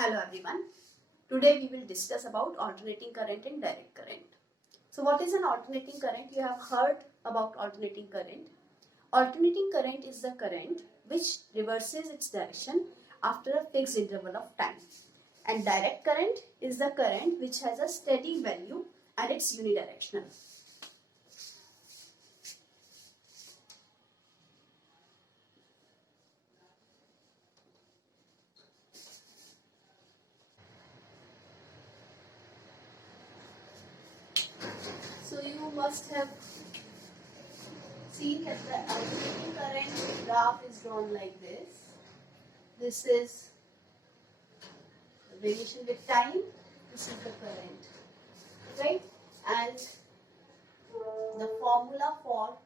Hello everyone. Today we will discuss about alternating current and direct current. So what is an alternating current? You have heard about alternating current. Alternating current is the current which reverses its direction after a fixed interval of time. And direct current is the current which has a steady value and it's unidirectional. So you must have seen that the alternating current graph is drawn like this. This is the variation with time. This is the current, right? And the formula for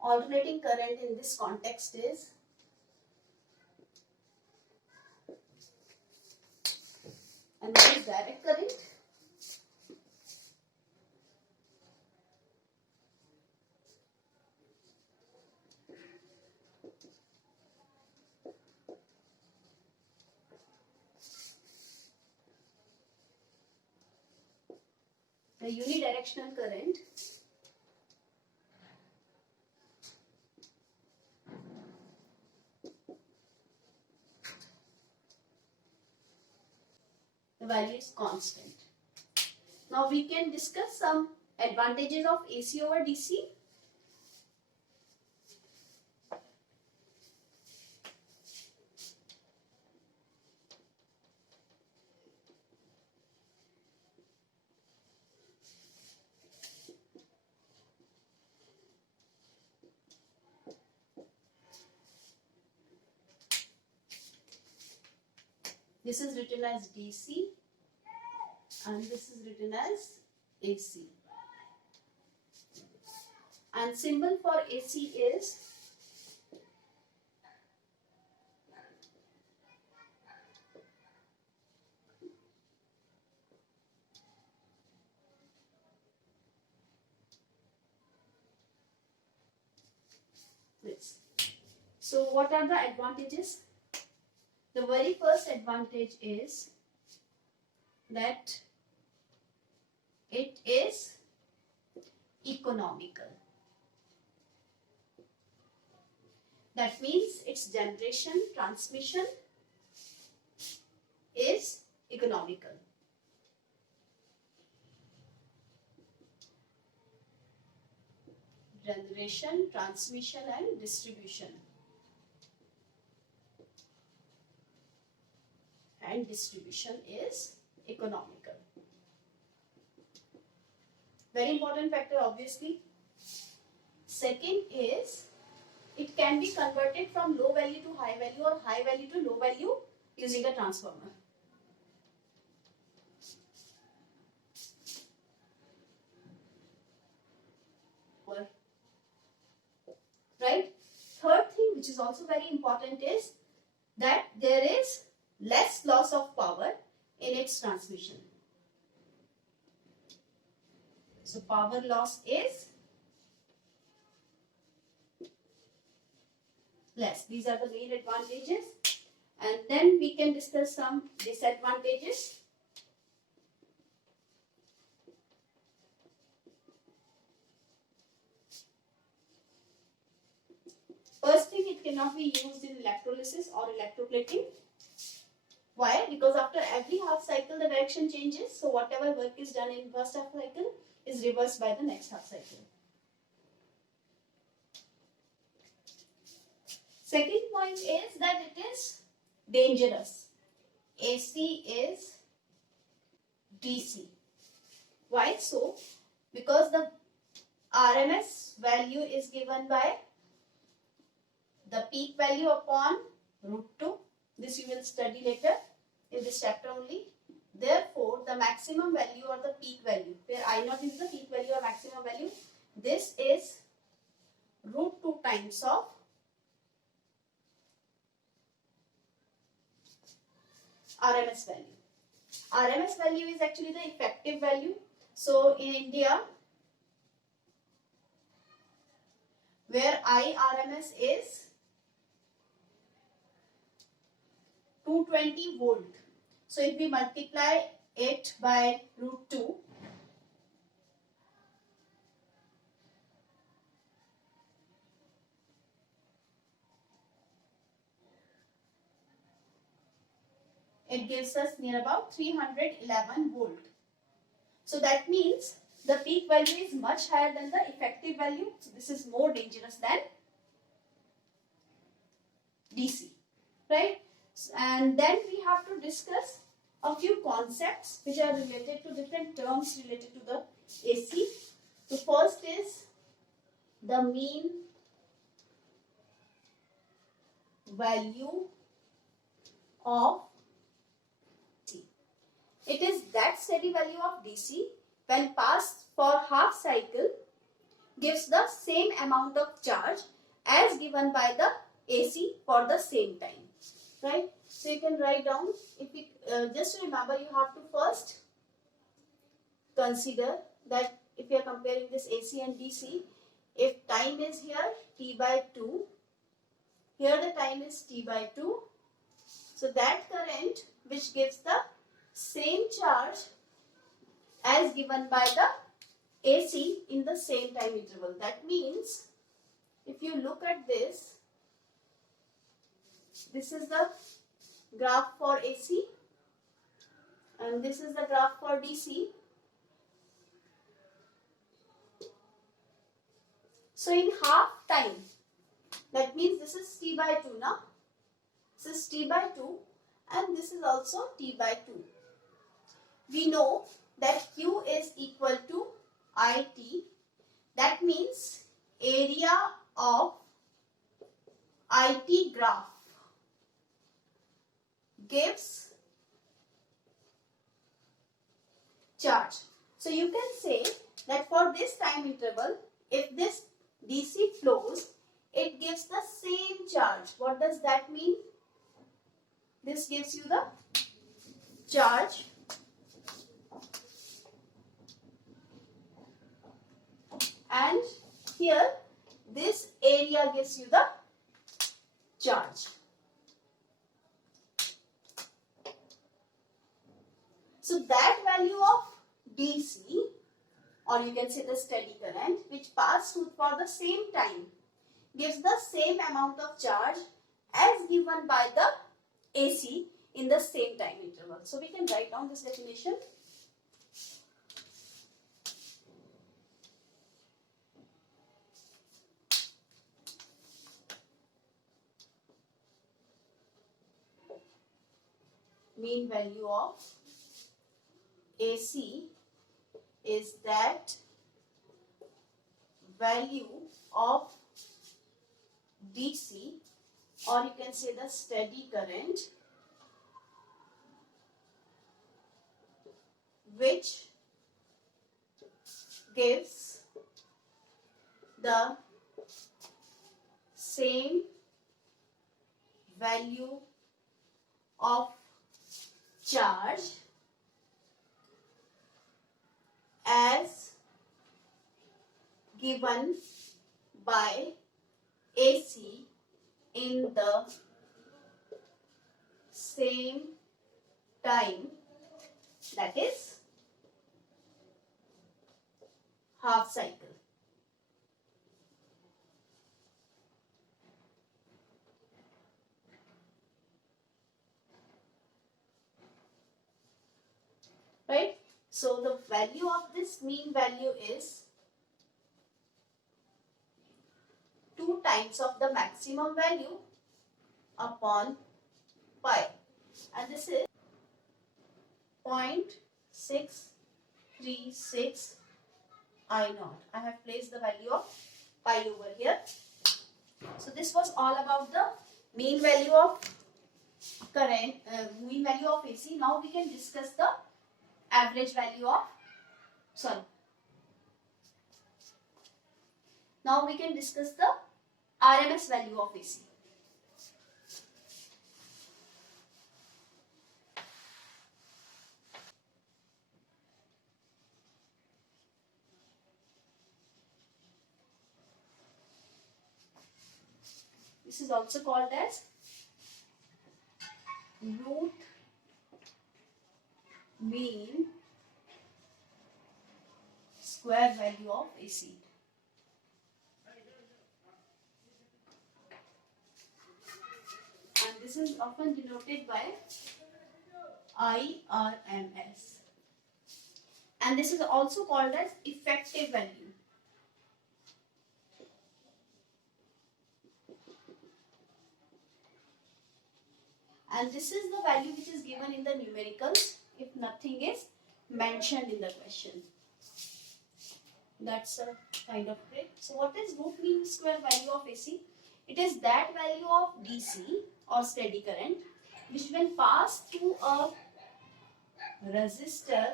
alternating current in this context is and what is direct current? The unidirectional current the value is constant. Now we can discuss some advantages of AC over DC. This is written as DC and this is written as AC. And symbol for AC is this. So what are the advantages? The very first advantage is that it is economical. That means its generation, transmission is economical. Generation, transmission and distribution. And distribution is economical. Very important factor obviously. Second is it can be converted from low value to high value or high value to low value using a transformer. Right? Third thing which is also very important is that there is less loss of power in its transmission. So power loss is less. These are the main advantages. And then we can discuss some disadvantages. First thing, it cannot be used in electrolysis or electroplating. Why? Because after every half cycle the direction changes. So whatever work is done in first half cycle is reversed by the next half cycle. Second point is that it is dangerous. AC is DC. Why so? Because the RMS value is given by the peak value upon √2. This you will study later in this chapter only. Therefore, the maximum value or the peak value, where I0 is the peak value or maximum value, this is √2 times of RMS value. RMS value is actually the effective value. So in India, where IRMS is 220 volt. So if we multiply it by root 2, it gives us near about 311 volt. So that means the peak value is much higher than the effective value. So this is more dangerous than DC, right? And then we have to discuss a few concepts which are related to different terms related to the AC. So first is the mean value of DC. It is that steady value of DC when passed for half cycle gives the same amount of charge as given by the AC for the same time, right? So you can write down, if we just remember, you have to first consider that if you are comparing this AC and DC, if time is here T by 2, here the time is T by 2, so that current which gives the same charge as given by the AC in the same time interval. That means if you look at this is the graph for AC and this is the graph for DC. So in half time, that means this is T by 2 now. This is T by 2 and this is also T by 2. We know that Q is equal to IT. That means area of IT graph gives charge. So you can say that for this time interval, if this DC flows, it gives the same charge. What does that mean? This gives you the charge and here this area gives you the charge. So that value of DC, or you can say the steady current, which passes for the same time, gives the same amount of charge as given by the AC in the same time interval. So we can write down this definition. Mean value of AC is that value of DC, or you can say the steady current, which gives the same value of charge as given by AC in the same time, that is half cycle. Right? So the value of this mean value is 2 times of the maximum value upon pi, and this is 0.636 I naught. I have placed the value of pi over here. So this was all about the mean value of current, mean value of AC. Now we can discuss the average value of, now we can discuss the RMS value of AC. This is also called as root mean square value of AC. And this is often denoted by IRMS. And this is also called as effective value. And this is the value which is given in the numericals if nothing is mentioned in the question. That's a kind of trick. So what is root mean square value of AC? It is that value of DC or steady current which when passed through a resistor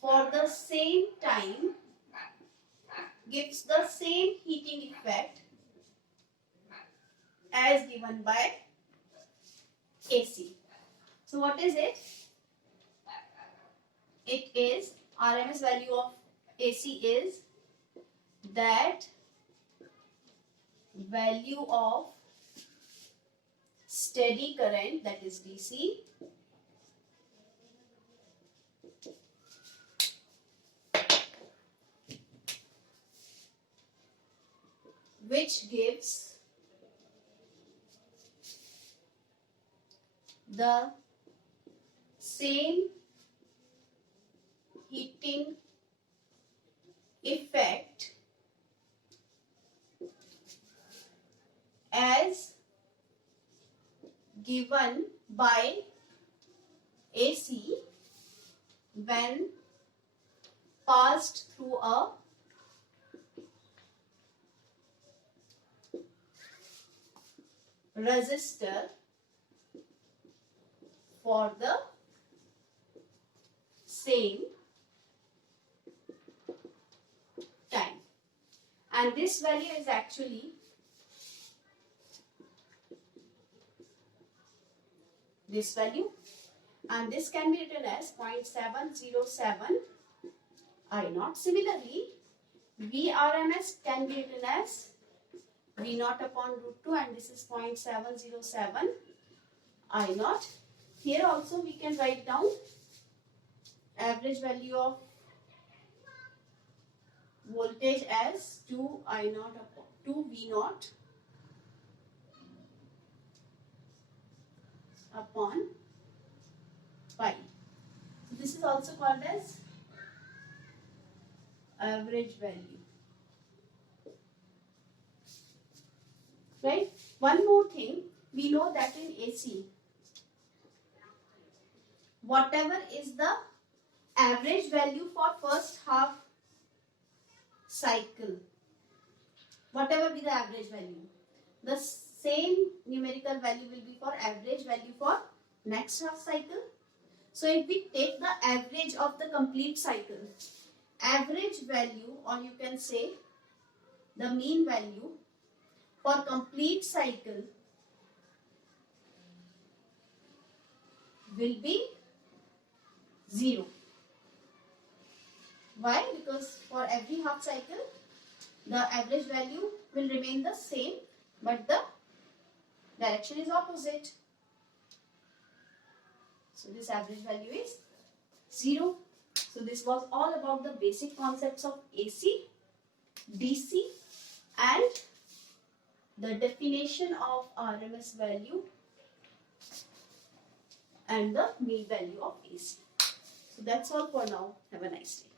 for the same time gives the same heating effect as given by AC. So what is it? It is RMS value of AC is that value of steady current, that is DC, which gives the same heating effect as given by AC when passed through a resistor for the same time. And this value is actually this value, and this can be written as 0.707 I0. Similarly, VRMS can be written as V0 upon root 2, and this is 0.707 I0. Here also we can write down average value of voltage as 2 I0 upon 2 V0 upon pi. So this is also called as average value. Right? One more thing, we know that in AC, whatever is the average value for first half cycle, whatever be the average value, the same numerical value will be for average value for next half cycle. So if we take the average of the complete cycle, average value, or you can say the mean value for complete cycle will be 0. Why? Because for every half cycle, the average value will remain the same, but the direction is opposite. So this average value is 0. So this was all about the basic concepts of AC, DC, and the definition of RMS value and the mean value of AC. So that's all for now. Have a nice day.